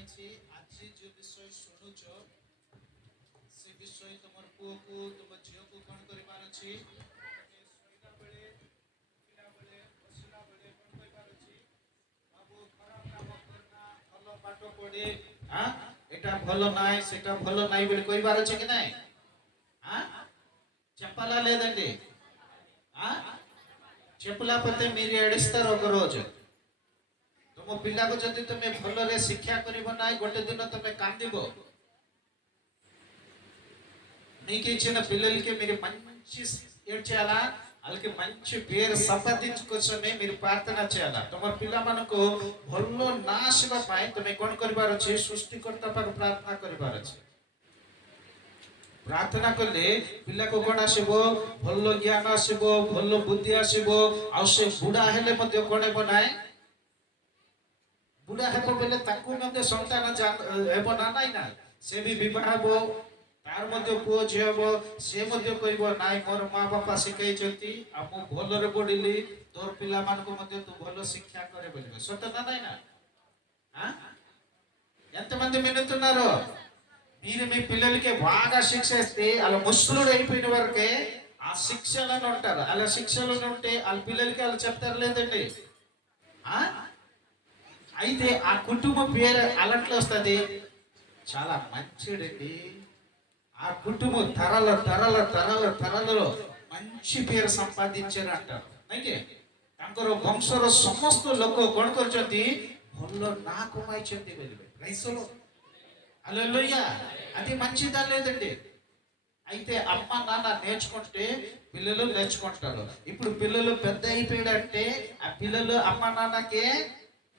पाई आज जो विषय शुणुच से विषय तुम पुओ को तुम झील को कौन कर शोला बेले उठिला बेले बसला बेले कौन कर बाबू खराब काम करना भल पाठ पढ़े हाँ एटा भल नाई सेटा भल नाई बोले कोई बार अच्छे कि नहीं हाँ चप्पला लेदंडी हाँ चप्पला पते मेरी एडिस्तर ఒక రోజు तुम पिला को जदि तुम भल शिक्षा करिबो ना गोटे दिन तुम कांदिबो నీకు ఇచ్చిన పిల్లలకి మీరు మంచి ఏం చేయాలా వాళ్ళకి మంచి పేరు సంపాదించుకోసమే మీరు ప్రార్థన చేయాలా తమ పిల్లମାନଙ୍କୁ ଭଲ ନା ଆସିବା ପାଇଁ ତୁମେ କ'ଣ କରିବାର ଅଛି ସୃଷ୍ଟିକର୍ତ୍ତା ପାଖରେ ପ୍ରାର୍ଥନା କରିବାର ଅଛି ପ୍ରାର୍ଥନା କଲେ ପିଲାକୁ କ'ଣ ଆସିବ ଭଲ ଜ୍ଞାନ ଆସିବ ଭଲ ବୁଦ୍ଧି ଆସିବ ଆଉ ସେ ବୁଢା ହେଲେ ମଧ୍ୟ କ'ଣ ହେବ ନାହିଁ ବୁଢା ହେବ ବେଲେ ତାକୁ ମଧ୍ୟ ସନ୍ତାନ ହେବ ନା ନାହିଁ ନା ସେ ବି ବିବାହ ହେବ तार मध्य पुओ झी हम सी कह ना मोर माँ बापा शिखाई मु भल पढ़ी तोर पिला तू भल शिक्षा करे बोले सत ना नाई ना ఎంత మంది వినుతున్నారు మీరు మీ పిల్లలకి బాగా శిక్ష ఇస్తే అలా ముసలుడు అయిపోయిన వరకే ఆ శిక్షలను ఉంటారు అలా శిక్షలు ఉంటే వాళ్ళ పిల్లలకి వాళ్ళు చెప్తారు లేదండి అయితే ఆ కుటుంబం పేరు అలాంటి వస్తుంది చాలా మంచిదండి ఆ కుటుంబం తరల తరల తరల తరలలో మంచి పేరు సంపాదించారు అంటారు అయితే ତାଙ୍କର ବଂଶର ସମସ୍ତ ଲୋକ କ'ଣ କରିଛନ୍ତି ଭଲ ନା କମାଇଛନ୍ତି ବୋଲି ప్రైజ్ ది లార్డ్ హల్లెలూయా అది మంచిదా లేదండి అయితే అమ్మ నాన్న నేర్చుకుంటే పిల్లలు నేర్చుకుంటారు ఇప్పుడు పిల్లలు పెద్ద అయిపోయాడంటే ఆ పిల్లలు అమ్మ నాన్నకే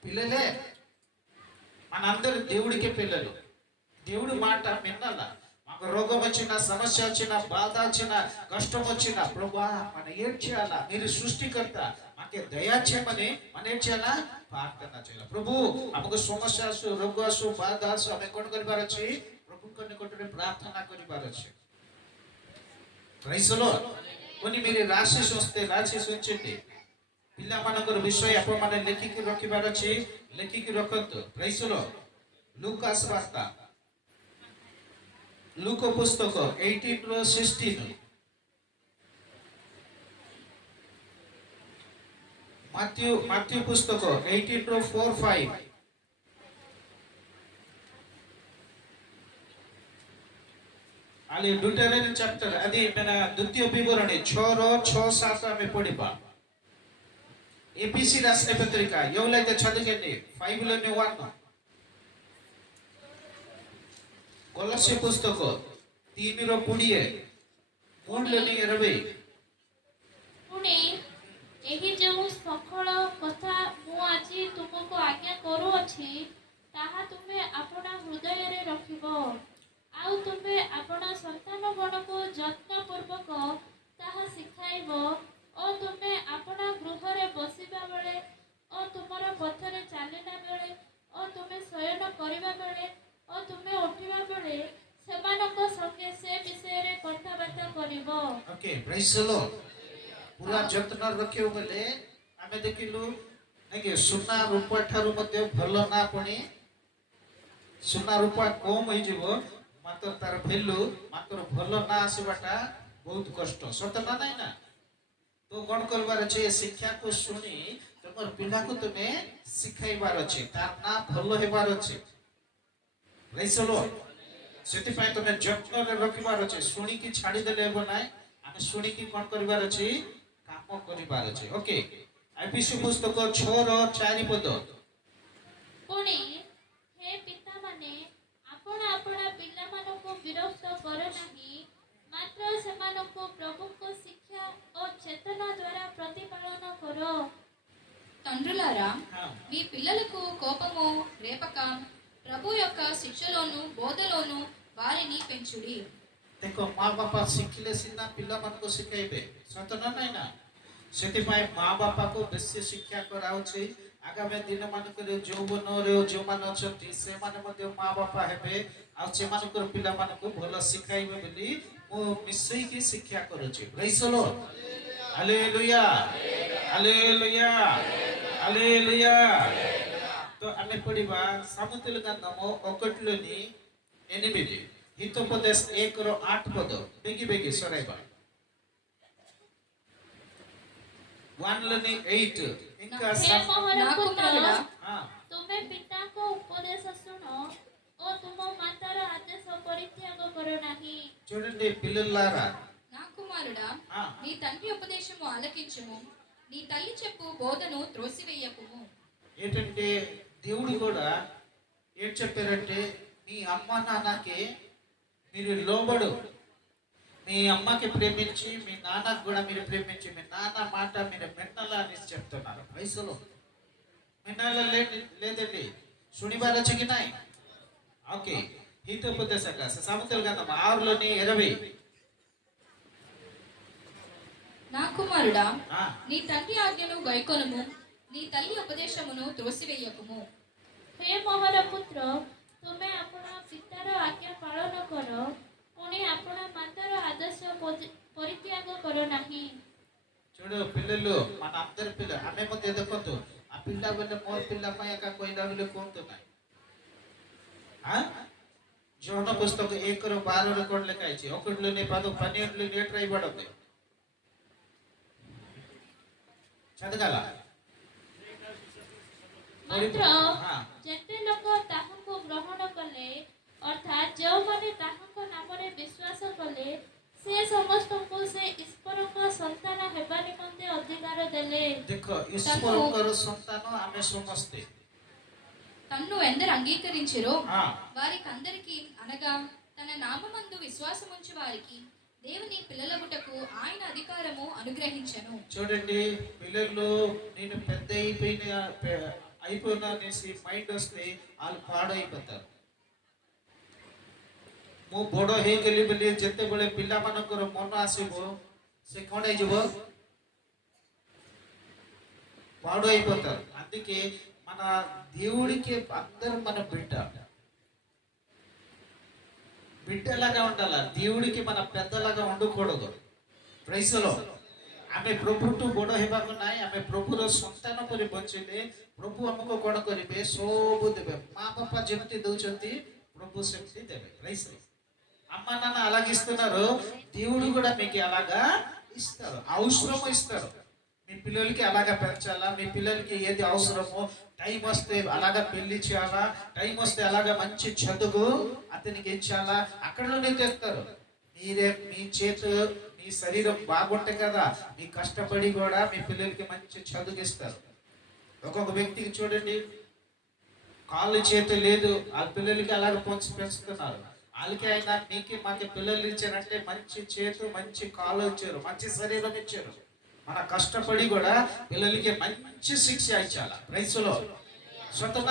పిల్లలే మనందరూ దేవుడికే పిల్లలు దేవుడి మాట వినాలా రోగం వచ్చిన సమస్య వచ్చిన బాధ వచ్చిన కష్టం వచ్చిన ప్రభా మన ఏం చేయాలా మీరు సృష్టికర్త మాకే దయా చేయమని మనం ఏం చేయాలా ప్రార్థన చేయాలి ప్రభు ଆମକୁ ସମସ୍ୟା ଆସୁ ରୋଗ ଆସୁ ବାଧା ଆସୁ ଆମେ କ'ଣ କରିବାର ଅଛି ପ୍ରଭୁଙ୍କ ନିକଟରେ ପ୍ରାର୍ଥନା କରିବାର ଅଛି ପ୍రైజ్ ది లార్డ్ కొన్ని మీరు రాశి చూస్తే రాశి చూచండి పిల్లମାନଙ୍କର ବିଷୟ ଆପଣମାନେ ଲେଖିକି ରଖିବାର ଅଛି ଲେଖିକି ରଖନ୍ତୁ ପ୍రైజ్ ది లార్డ్ ଲୁକାସ ବାର୍ତ୍ତା लूका पुस्तक 18:16 माथ्यू पुस्तक 18:4-5 आले ड्यूटेरोनॉमी चैप्टर अदी मेना द्वितीय विवरणी 6:6-7 में पढ़िबा एपीसी राष्ट्र पत्रिका ఎవలైతే చదివండి 5 లోనే 1 కొలస్సీ పుస్తక 3:20 3:20 पुणे एही जो सखळ कथा मु आजि तुमको आज्ञा करू अछि ताहा तुमे अपना हृदय रे रखिबो आउ तुमे अपना संतान गण को यत्न पूर्वक ताहा सिखाइबो ओ तुमे अपना गृह रे बसिबा बेले ओ तुमरा पथ रे चालिना बेले ओ तुमे शयन करिबा बेले ओ तुमे उठिबा बेले सेमानको संगे से विषय रे कथाबार्ता करिवो ओके प्रेज द लॉर्ड पूरा जत्न रखियो बेले आमे देखिलु नेके सोना रूपा ठारू मध्ये भलो ना पणी सोना रूपा कम होई जिवो मात्र तार वैल्यू मात्र भलो ना आसीबाटा बहुत कष्ट सत ना नाही ना तो कोन करबार अछि शिक्षा को सुनी तमर पिला को तुमे सिखाइबार अछि तार ना भलो हेबार अछि प्रेज द लॉर्ड सेति पय तुमे जत्न रे रखिबार अछि सुनी की छाडी देले हेबो नाही आमे सुनी की कोन करबार अछि काम करिबार अछि ओके आईपीसी पुस्तक 6:4 पद पुणे हे पिता माने आपण आपण पिल्ला मानो को विरोध कर नाही मात्र सेमानो को प्रभु को शिक्षा और चेतना द्वारा प्रतिपालन करो తండ్రులారా మీ పిల్లలకు కోపము రేపక ప్రభు యొక్క శిక్షలోను బోధలోను వారిని పెంచుడి देखो माँ बापा शिखले सिना पिला मन को सिखाइबे सत न नाही ना सेति पाए माँ बापा को बेसी शिक्षा कराउ छै आगामी दिन मान करे यौवन रे जो मान अछंती से माने मध्ये माँ बापा हेबे आ से मान को पिला मान को भलो सिखाइबे बोली मो मिसई की शिक्षा करू छै praise the Lord hallelujah hallelujah hallelujah तो ଆମେ ପଢିବା ସାମୁଏଲ କାନ୍ଦମ 1:8 ହିତୋପଦେଶ 1:8 ପଦ ବେଗି ବେଗି ସରାଇବା 1:8 ఇంకా हे मोहर నా पुत्र కుమారుడా तुम्हें पिता को उपदेश सुनो और तुम मातार आदेश परित्याग करो नहीं। చూడండి పిల్లలారా నా కుమారుడా ఆ. నీ తండ్రి ఉపదేశము ఆలకించుము, నీ తల్లి చెప్పు బోధను త్రోసివేయకుము. ఏంటంటే దేవుడు కూడా ఏం చెప్పారంటే మీ అమ్మ నాన్నకి మీరు లోబడు, మీ అమ్మకి ప్రేమించి మీ నాన్నకు కూడా మీరు ప్రేమించి మీ నాన్న మాట మీరు మిన్నలా అనేసి చెప్తున్నారు. వయసులో మిన్నల లేదండి శనివార చిగినాయి. ఓకే హితోపదేశ సామెతలు కదా 6:20 నా కుమారుడా ఆ, నీ తండ్రి ఆజ్ఞను గైకొనుము, నీ తల్లి ఉపదేశమును త్రోసివేయకుము. हे मोहर पुत्र तुम्हें अपना पितार आज्ञा पालन करो पुणी अपना मातार आदर्श परित्याग करो नहीं। చూడు పిల్లలు మన అందరి పిల్లలు ఆమె మధ్య ఎదుర్కొంటూ ఆ పిల్ల వల్ల మోర్ పిల్ల పైక కొయిదాలు కొంటున్నాయి. జోన పుస్తకం 1:12 కోడ్ లెక్క ఇచ్చి 1:10 లీటర్ అయిపడుతుంది చదగాల मात्र हाँ। जेते लोक ताहाको ग्रहण कले अर्थात जो माने ताहाको नामरे विश्वास कले से समस्त को से ईश्वरक संतान हेबा निमंते अधिकार देले। देखो ईश्वरकर संतान आमे समस्ते తన్ను ఎందరు అంగీకరించిరో हाँ వారికందరికి అనగా తన నామమందు విశ్వాసముంచు వారికి దేవుని పిల్లలగుటకు ఆయన అధికారము అనుగ్రహించెను. చూడండి పిల్లలు నేను పెద్ద అయిపోయినా అనేసి మైండ్ వస్తే వాళ్ళు పాడైపోతారు. ମୁଁ ବଡ଼ ହେଇଗଲି ବୋଲି ଯେତେବେଳେ ପିଲାମାନଙ୍କର ମନ ଆସିବ ସେ କ'ଣ ହେଇଯିବ పాడు అయిపోతారు. అందుకే మన దేవుడికి అందరూ మన బిడ్డలాగా ఉండాలి. దేవుడికి మన పెద్దలాగా ఉండకూడదు. ప్రైస్లో ଆମେ ପ୍ରଭୁଠୁ ବଡ଼ ହେବାକୁ ନାହିଁ, ଆମେ ପ୍ରଭୁର ସନ୍ତାନ ପରି ବଞ୍ଚିଲେ ପ୍ରଭୁ ଆମକୁ କ'ଣ କରିବେ ସବୁ ଦେବେ. ମା ବାପା ଯେମିତି ଦଉଛନ୍ତି ప్రభు శక్తి ଦେବେ. ప్రైస్లో అమ్మ నాన్న అలాగిస్తున్నారు, దేవుడు కూడా మీకు అలాగా ఇస్తారు, అవసరము ఇస్తారు. మీ పిల్లలకి అలాగా పెంచాలా, మీ పిల్లలకి ఏది అవసరమో టైం వస్తే అలాగా పెళ్లి చేయాలా, టైం వస్తే అలాగా మంచి చదువు అతనికి ఇచ్చాలా, అక్కడలోనే తెస్తారు. మీరే మీ చేతు మీ శరీరం బాగుంటే కదా మీ కష్టపడి కూడా మీ పిల్లలకి మంచి చదువు ఇస్తారు. ఒక్కొక్క వ్యక్తికి చూడండి కాళ్ళు చేతి లేదు, వాళ్ళ పిల్లలకి అలాగే పెంచుతున్నారు. వాళ్ళకి అయినా మీకి మాకు పిల్లలు ఇచ్చారంటే మంచి చేతు మంచి కాళ్ళు ఇచ్చారు, మంచి శరీరం ఇచ్చారు. మన కష్టపడి కూడా పిల్లలకి మంచి శిక్ష ఇచ్చాల. ప్రైస్లో ସ୍ୱତଃ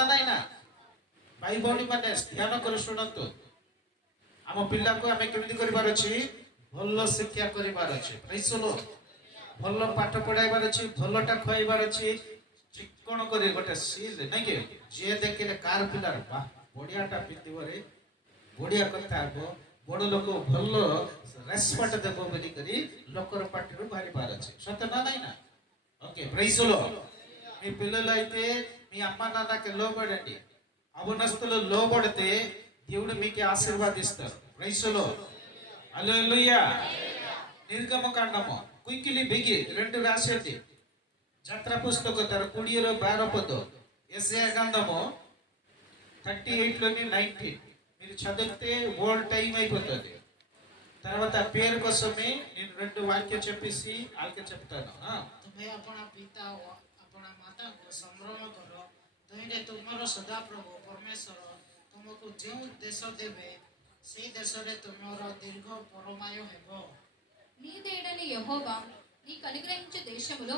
ଭାଇ ଭଉଣୀ ମାନେ ଧ୍ୟାନ କରି ଶୁଣନ୍ତୁ, ଆମ ପିଲାକୁ ଆମେ କେମିତି କରିବାର ଅଛି, ଭଲ ଶିକ୍ଷା କରିବାର ଅଛି। ପ୍రైସ୍లో ଭଲ ପାଠ ପଢାଇବାର ଅଛି, ଭଲଟା ଖୁଆଇବାର ଅଛି, ଚିକ୍କଣ କରି ଗୋଟେ ସିଲ୍ ନାଇଁ କି ଯିଏ ଦେଖିଲେ କାର ପିଲାର ବା ବଢିଆଟା ପିନ୍ଧିବରେ ବଢିଆ କଥା ହବ, ବଡ ଲୋକ ଭଲ రెస్పెక్ట్ ଦେବ ବୋଲି କରି ଲୋକର ପାଟିରୁ ବାହାରିବାର ଅଛି। ସତ ନା ନାଇଁ ନା? ఓకే ప్రైస్లో మీ పిల్లలు అయితే మీ అమ్మ నాన్నకి లోబడండి. అవనస్తులు లోబడితే దేవుడు మీకు ఆశీర్వాదిస్తారు. ప్రైస్లో హల్లెలూయా. నిర్గమకాండము కుయికిలి బిగి 2 రాసేది జాత్ర పుస్తక 20:12 యెషయా గ్రంథము 38:19 మీరు చదివితే ఓల్డ్ టైం అయిపోతుంది. తర్వాత పేరు కోసమే నేను 2 వాక్యం చెప్పేసి వాళ్ళకి చెప్తాను. तुम्हें अपना पिता व अपना माता को संभ्रम करो, तहिने तुमर सदाप्रभु परमेश्वर तुमको जो देश देवे से देश रे तुमर दीर्घ परमायु हेबो। నీదేడని యెహోవా నీకు అనుగ్రహించే దేశములో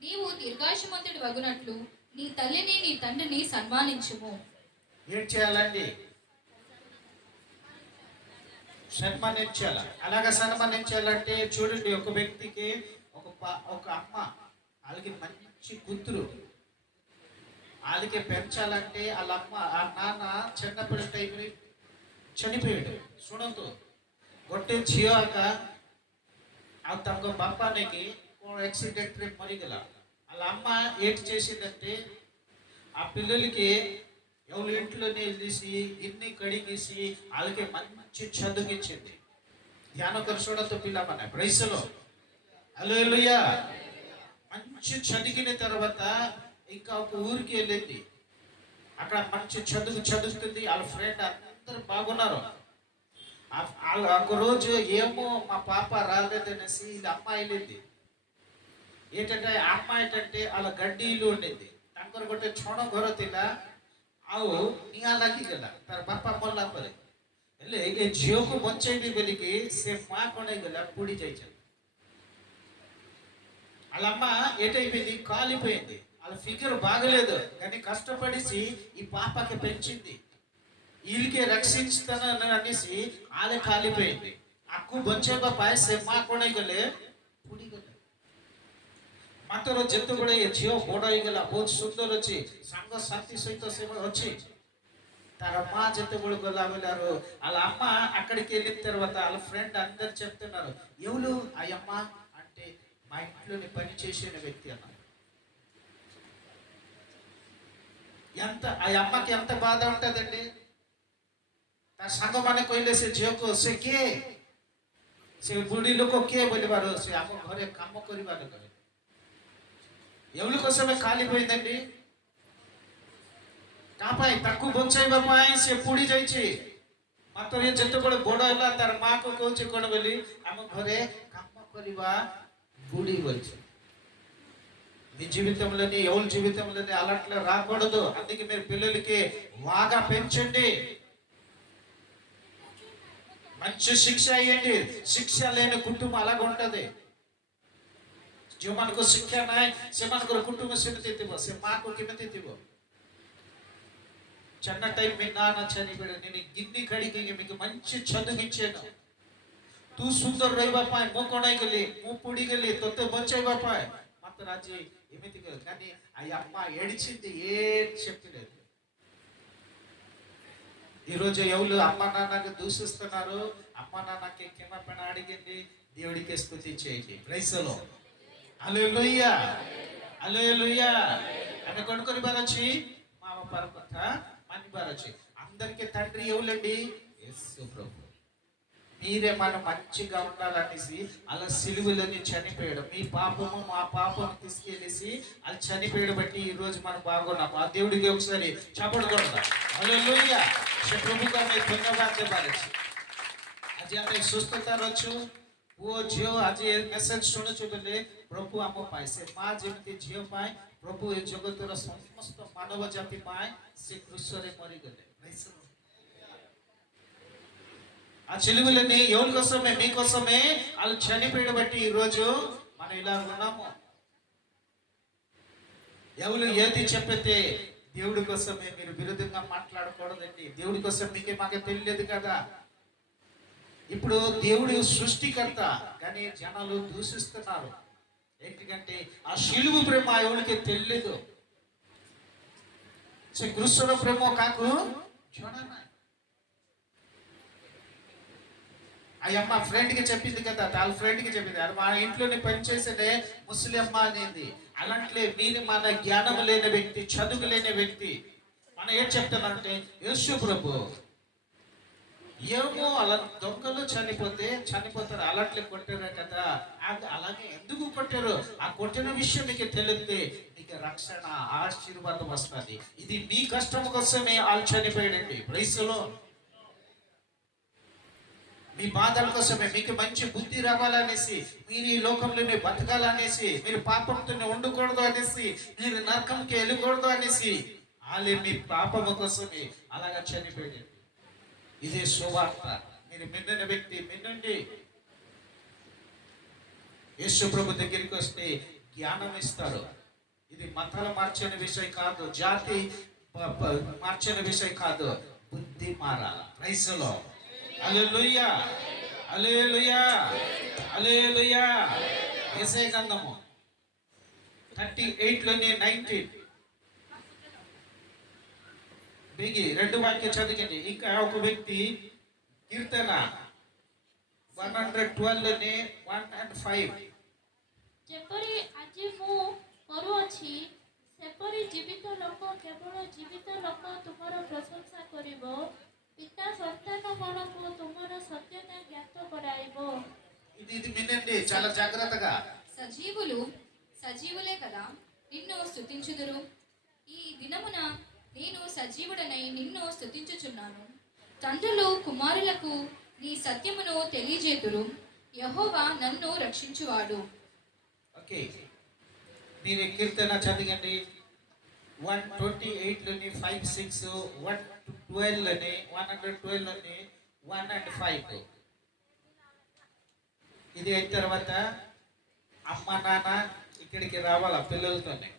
నీవు దీర్ఘాయుష్మంతుడు వగునట్లు నీ తల్లిని నీ తండ్రిని సన్మానించుము. ఏం చేయాలండి? సన్మానించాలి. అలాగా సన్మానించాలంటే చూడండి, ఒక వ్యక్తికి ఒక అమ్మ వాళ్ళకి మంచి కూతురు వాళ్ళకి పెంచాలంటే వాళ్ళ అమ్మ ఆ నాన్న చిన్నప్పటి టైంలో చనిపోయాడు. ଶୁଣନ୍ତୁ ଗୋଟେ ଝିଅ ଆକା ଆଉ ତାଙ୍କ ବାପା ନେଇକି କ'ଣ యాక్సిడెంట్ରେ మరిగల. వాళ్ళ అమ్మ ఏంటి చేసిందంటే ఆ పిల్లలకి ఎవరి ఇంట్లోనే వెళ్ళేసి గిన్నె కడిగేసి వాళ్ళకి మంచి చదువుకిచ్చింది. ధ్యానకరుషుడతో పిల్లమన్న ప్రైస్లో హల్లెలూయా. మంచి చదివిన తర్వాత ఇంకా ఒక ఊరికి వెళ్ళింది. అక్కడ మంచి చదువుతుంది. వాళ్ళ ఫ్రెండ్ అందరు బాగున్నారు. ఒక రోజు ఏమో మా పాప రాలేదనేసి వీళ్ళ అమ్మాయి వెళ్ళింది. ఏంటంటే ఆ అమ్మాయి ఏంటంటే వాళ్ళ గడ్డీలు ఉండేది. ତାଙ୍କର ଗୋଟେ ଛଣ ଘର ଥିଲା, ଆଉ ନିଆଁ ଲାଗିଗଲା ତାର ବାପା ମଲା ପରେ। ହେଲେ ଏ ଝିଅକୁ ବଞ୍ଚେଇବି ବୋଲିକି ସେ ମା କଣ ହେଇଗଲା, ପୁଡ଼ି ଯାଇଛନ୍ତି। వాళ్ళ అమ్మ ఏటైపోయింది, కాలిపోయింది। వాళ్ళ ఫిగర్ బాగలేదు కానీ కష్టపడిసి ఈ పాపకి పెంచింది, వీళ్ళకే రక్షిస్తానని అనేసి ఆలే కాలిపోయింది। ଆକୁ ବଞ୍ଚେଇବା ପାଇଁ ସେ ମା କଣ ହେଇଗଲେ, ପୁଡ଼ିଗଲେ। ମାତ୍ର ଯେତେବେଳେ ଏ ଝିଅ ବଡ଼ ହେଇଗଲା, ବହୁତ ସୁନ୍ଦର ଅଛି, ସାଙ୍ଗସାଥି ସହିତ ସେ ଅଛି, ତାର ମା ଯେତେବେଳେ గలా వెళ్ళారు, వాళ్ళ అమ్మ అక్కడికి వెళ్ళిన తర్వాత వాళ్ళ ఫ్రెండ్ అందరు చెప్తున్నారు, ఎవరు ఆ అమ్మ అంటే మా ఇంట్లోని పని చేసిన వ్యక్తి అన్నారు। ఎంత ఆ అమ్మకి ఎంత బాధ ఉంటుందండి। ତା ସାଙ୍ଗମାନେ କହିଲେ ସେ ଝିଅକୁ ସେ କିଏ, ସେ ବୁଢ଼ୀ ଲୋକ କିଏ ବୋଲିବାର, ସେ ଆମ ଘରେ କାମ କରିବାର କରେ। ఎవరి కోసమే కాలిపోయిందండి, ତା ପାଇଁ ତାକୁ ବଞ୍ଚାଇବା ପାଇଁ ସେ ପୁଡ଼ି ଯାଇଛି। ମାତ୍ର ଏ ଯେତେବେଳେ ବଡ଼ ହେଲା ତାର ମାକୁ କହୁଛି କଣ ବୋଲି, ଆମ ଘରେ କାମ କରିବା ବୁଢ଼ୀ వచ్చి। మీ జీవితంలోని ఎవరి జీవితంలోని అలాంటి రాకూడదు। అందుకే మీరు పిల్లలకి బాగా పెంచండి, మంచి శిక్ష ఇవ్వండి। శిక్ష లేని కుటుంబం అలాగ ఉంటది। ଯେଉଁମାନଙ୍କୁ ଶିକ୍ଷା ନାହିଁ ସେମାନଙ୍କର କୁଟୁମ୍ବ ସେମିତି ଥିବ, ସେ ମାକୁ କେମିତି ଥିବ। చిన్న టైం మీ నాన్న చనిపోయాడు, నేను గిన్నె కడిగి మీకు మంచి చదువునిచ్చాను, ତୁ ସୁନ୍ଦର ରହିବା ପାଇଁ ମୁଁ କଣ ହେଇଗଲି, ମୁଁ ପୁଡ଼ିଗଲି ତୋତେ ବଞ୍ଚେଇବା ପାଇଁ। ମାତ୍ର ଆଜି ଏମିତି కానీ ఆ అమ్మ ఏడిచింది, ఏం చెప్పలేదు। ఈరోజు ఎవరు అమ్మ నాన్నకి దూషిస్తున్నారు, అమ్మ నాన్నకి క్షమాపణ అడిగింది, దేవుడికి స్తుతి చేయండి। ప్రైజ్ ది లార్డ్, హల్లెలూయా హల్లెలూయా। ఆమె కొనుక్కొని వచ్చి మా పరపత మనిబారొచ్చి అందరికీ తండ్రి ఎవరండి, యేసు ప్రభు। మీరే మనం మంచిగా ఉండాలనేసి అలా సిలువలని చనిపోయాడు। మీ పాపము మా పాపము తీసుకెళ్ళేసి అది చనిపోయాడు బట్టి ఈ రోజు మనం బాగున్నాము। ఆ దేవుడికి ఒకసారి చప్పట్లు కొడదాం, హల్లెలూయా। ସେ ପ୍ରଭୁକୁ ଆମେ ଧନ୍ୟବାଦ ଦେବାର ଅଛି। ଆଜି ଆମେ ସୁସ୍ଥତାର ଅଛୁ, ପୁଅ ଝିଅ ଆଜି ଏ ମେସେଜ ଶୁଣୁଛୁ ବୋଲେ ପ୍ରଭୁ ଆମ ପାଇଁ, ସେ ମା ଯେମିତି ଝିଅ ପାଇଁ ପ୍ରଭୁ ଏ ଜଗତର ସମସ୍ତ ମାନବ ଜାତି ପାଇଁ ସେ କ୍ରୁଶରେ ମରିଗଲେ। ఆ చిలువలని ఎవరి కోసమే, మీకోసమే వాళ్ళు చనిపోయాడు బట్టి ఈ రోజు మనం ఇలా ఉన్నాము। ఎవరు ఏది చెప్పితే దేవుడి కోసమే మీరు విరుద్ధంగా మాట్లాడకూడదండి। దేవుడి కోసం మీకే మాకే తెలియదు కదా। ఇప్పుడు దేవుడు సృష్టికర్త కానీ జనాలు దూషిస్తున్నారు, ఎందుకంటే ఆ శిలువ ప్రేమ ఎవరికి తెలియదు। ସେ କୃଷ୍ଣ ପ୍ରେମ କାହାକୁ ଜଣା ନାହିଁ। ఆ అమ్మ ఫ్రెండ్ కి చెప్పింది కదా, వాళ్ళ ఫ్రెండ్ కి చెప్పింది, అది మా ఇంట్లోనే పనిచేసేదే ముస్లిం అనేది। అలాంటి మీరు మన జ్ఞానం లేని వ్యక్తి, చదువు లేని వ్యక్తి, మనం ఏం చెప్తానంటే యేసు ప్రభు ఏమో అలా దొంగలు చనిపోతారు అలాంటి కొట్టారు కదా, అలాగే ఎందుకు కొట్టారు, ఆ కొట్టిన విషయం మీకు తెలిస్తే మీకు రక్షణ ఆశీర్వాదం వస్తుంది। ఇది మీ కష్టం కోసమే వాళ్ళు చనిపోయాడండి। ప్రైజ్ ది లార్డ్, మీ బాధల కోసమే, మీకు మంచి బుద్ధి రావాలనేసి, మీరు ఈ లోకంలోనే బతకాలనేసి, మీరు పాపంతోనే ఉండకూడదు అనేసి, మీరు నరకంకి వెళ్ళకూడదు అనేసి వాళ్ళే మీ పాపం కోసమే అలాగా చనిపోయాడు। ఇదే సువార్త, మీరు మిన్నని వ్యక్తి మిన్నండి। యేసు ప్రభు దగ్గరికి వస్తే జ్ఞానం ఇస్తారు। ఇది మతాలు మార్చిన విషయం కాదు, జాతి మార్చిన విషయం కాదు, బుద్ధి మారాలి। ప్రైజ్ ది లార్డ్, హల్లెలూయా హల్లెలూయా హల్లెలూయా। యేసయ్య గ్రంథము 38లోనే 19 బిగి 2 వాక్యం చదివండి। ఇంకా ఒక వ్యక్తి కీర్తన 112లోనే 1 and 5 ଯେପରି ଆଜି ମୁଁ କରୁଅଛି ସେପରି ଜୀବିତ ଲୋକ, କେବଳ ଜୀବିତ ଲୋକ ତୁମର ଅନ୍ୟମାନଙ୍କୁ ତୁମର ସତ୍ୟତା ଜ୍ଞାତ କରାଇବ। ఇది వినండి చాలా జాగ్రత్తగా. సజీవులే కదా నిన్ను స్తుతించుదురు. ఈ దినమున నేను సజీవుడనై నిన్ను స్తుతించుచున్నాను. తండ్రులు కుమారులకు నీ సత్యమును తెలియజేతురు. యెహోవా నన్ను రక్షించువాడు. ఓకే, మీరు ఈ కీర్తన చదివండి. 128 లోని 5, 6, 112 లోని 112 లోని 1 and 5. ఇది అయిన తర్వాత అమ్మ నాన్న ఇక్కడికి రావాలా పిల్లలతోనే.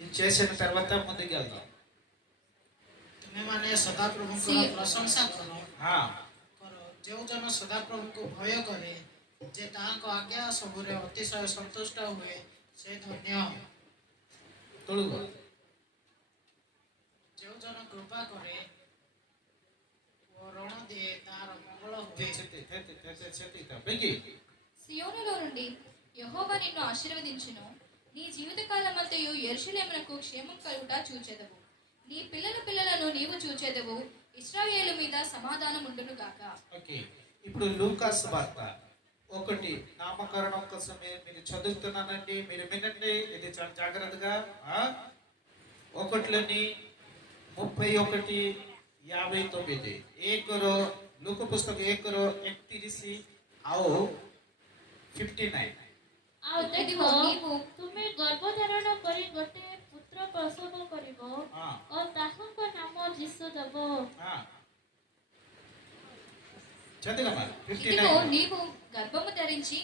ఇది చేసిన తర్వాత ముందుకు వెళ్దాం. ତୁମେମାନେ ସଦାପ୍ରଭୁଙ୍କର ସିଏ- ପ୍ରଶଂସା କର ఆ, ଯେଉଁ ଜନ ସଦାପ୍ରଭୁଙ୍କୁ ଭୟ କରେ, ଯେ ତାହାଙ୍କ ଆଜ୍ଞା ସବୁରେ ଅତିଶୟ ସନ୍ତୁଷ୍ଟ ହୁଏ, ସେ ଧନ୍ୟ। తొడుగు. ଯେଉଁ ଜନ କୃପା କରେ ଓ ଋଣ ଦିଏ, ତାହାର ମଙ୍ଗଳ ହୁଏ। వెంకి సియోనులో నుండి యెహోవా నిన్ను ఆశీర్వదించును. నీ జీవితకాలమంతయు యెరూషలేమునకు క్షేమం కలుగుట చూచెదవు. నీ పిల్లలను నీవు చూచెదవు. ఇశ్రాయేలు మీద సమాధానం ఉండును గాక. ఓకే, ఇప్పుడు లూకాస్ వార్త 1 నామకరణం కోసమే మీరు చదువుతున్నానండి. మీరు వినండి, ఇది చాలా జాగ్రత్తగా. 1లోని 31:59 ఏకరో లూక పుస్తక 1:31 ଆଉ 59. ଆଉ ఇదిగో ଦେଖ, నీవు ତୁମେ ଗର୍ଭଧାରଣ କରି ଗୋଟେ ପୁତ୍ର ପ୍ରସବ କରିବ ఆ, ଓ ତାହାଙ୍କ ନାମ ଯୀଶୁ ଦେବ। ఆ. చదివమ్మా ఇదిగో 59. నీవు గర్భము ధరించి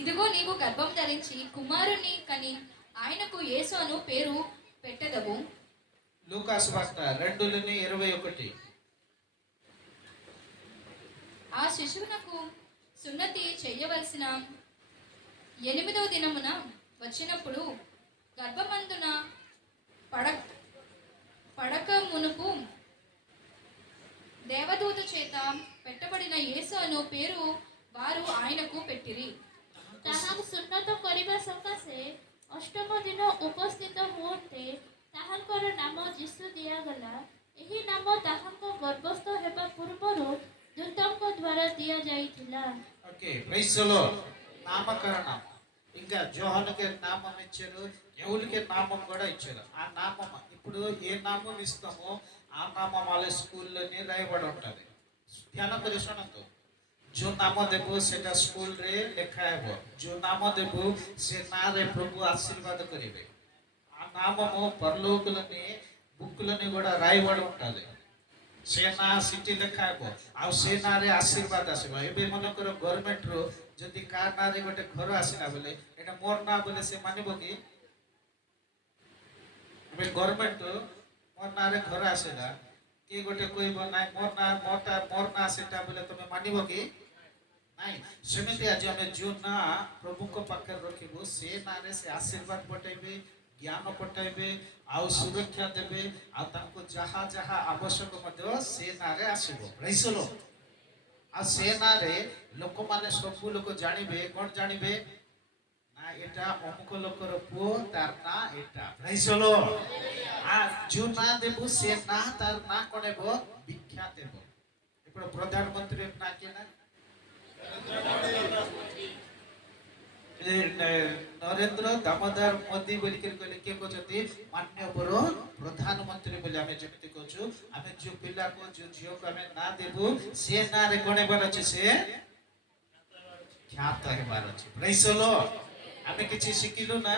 ఇదిగో నీవు గర్భము ధరించి కుమారుని కని ఆయనకు యేసు అను పేరు పెట్టెదవు. లూకాస్ వార్త 2:21. ఆ శిశువునకు సున్నతి చేయవలసిన 8వ దినమున వచ్చినప్పుడు గర్భమందున పడక మునుపు దేవదూత చేత పెట్టబడిన యేసు అను పేరు వారు ఆయనకు పెట్టిరి. ତାହାଙ୍କୁ ସୁନ୍ନତ କରିବା ସକାଶେ 8ମ ଦିନ ଉପସ୍ଥିତ ହୁଅନ୍ତେ ତାହାଙ୍କର ନାମ ଯୀଶୁ ଦିଆଗଲା। ଏହି ନାମ ତାହାଙ୍କ ଗର୍ଭସ୍ଥ ହେବା ପୂର୍ବରୁ ଦୂତଙ୍କ ଦ୍ୱାରା ଦିଆଯାଇଥିଲା। Okay, praise the lord. నామకరణం ఇంకా జోహన్కి నామం ఇచ్చారు, ఎవరికి నామం కూడా ఇచ్చారు. ఆ నామం ఇప్పుడు ఏ నామం ఇస్తామో ఆ నామం వాళ్ళ స్కూల్లోనే రాయబడి ఉంటుంది. ଧ୍ୟାନ କରି ଶୁଣନ୍ତୁ, ଯୋଉ ନାମ ଦେବୁ ସେଟା ସ୍କୁଲରେ ଲେଖା ହେବ। ଯୋଉ ନାମ ଦେବୁ ସେ ନାଁରେ ପ୍ରଭୁ ఆశీర్వాద କରିବେ। ఆ నామము పరలోకలోని బుక్లోని కూడా రాయబడి ఉంటుంది। ସେ ନାଁ ସିଟି ଲେଖା ହେବ, ଆଉ ସେ ନାଁରେ ଆଶୀର୍ବାଦ ଆସିବ। ଏବେ ମନେକର ଗଭର୍ଣ୍ଣମେଣ୍ଟରୁ ଯଦି କାହା ନାଁରେ ଗୋଟେ ଘର ଆସିଲା ବୋଲେ ଏଇଟା ମୋର ନାଁ ବୋଲେ ସେ ମାନିବ କି? ଏବେ ଗଭର୍ଣ୍ଣମେଣ୍ଟ ମୋର ନାଁରେ ଘର ଆସିଲା, କିଏ ଗୋଟେ କହିବ ନାଇଁ ମୋର ନାଁ ସେଟା ବୋଲେ ତମେ ମାନିବ କି? ନାଇଁ। ସେମିତି ଆଜି ଆମେ ଯୋଉ ନାଁ ପ୍ରଭୁଙ୍କ ପାଖରେ ରଖିବୁ ସେ ନାଁରେ ସେ ଆଶୀର୍ବାଦ ପଠାଇବେ, ଜ୍ଞାନ ପଠାଇବେ, ଆଉ ସୁରକ୍ଷା ଦେବେ, ଆଉ ତାଙ୍କୁ ଯାହା ଯାହା ଆବଶ୍ୟକ ମଧ୍ୟ ସେ ନାଁରେ ଆସିବ। ପ୍రైଜ୍ ଦି ଲର୍ଡ। ଆଉ ସେ ନାଁରେ ଲୋକମାନେ ସବୁ ଲୋକ ଜାଣିବେ, କ'ଣ ଜାଣିବେ? ନା ଏଟା ଅମୁକ ଲୋକର ପୁଅ, ତାର ନାଁ ଏଟା। ପ୍రైଜ୍ ଦି ଲର୍ଡ। ଯୋଉ ନାଁ ଦେବୁ ସେ ନାଁ ତାର ନାଁ କ'ଣ ହେବ? ବିଖ୍ୟାତ ହେବ। ఇప్పుడు ପ୍ରଧାନମନ୍ତ୍ରୀ ନାଁ କିଏ ନା? ନରେନ୍ଦ୍ର ଦାମୋଦର ମୋଦି ବୋଲିକରି କହିଲେ କିଏ କହୁଛନ୍ତି? ମାନ୍ୟବର ପ୍ରଧାନମନ୍ତ୍ରୀ ବୋଲି ଆମେ ଯେମିତି କହୁଛୁ। ଆମେ ଯୋଉ ପିଲାକୁ ଯୋଉ ଝିଅକୁ ଆମେ ନାଁ ଦେବୁ ସେ ନାଁରେ କ'ଣ ହେବାର ଅଛି? ସେ ଖ୍ୟାତ ହେବାର ଅଛି। ପ୍రైଜ୍ ଦି ଲର୍ଡ। ଆମେ କିଛି ଶିଖିଲୁ ନା?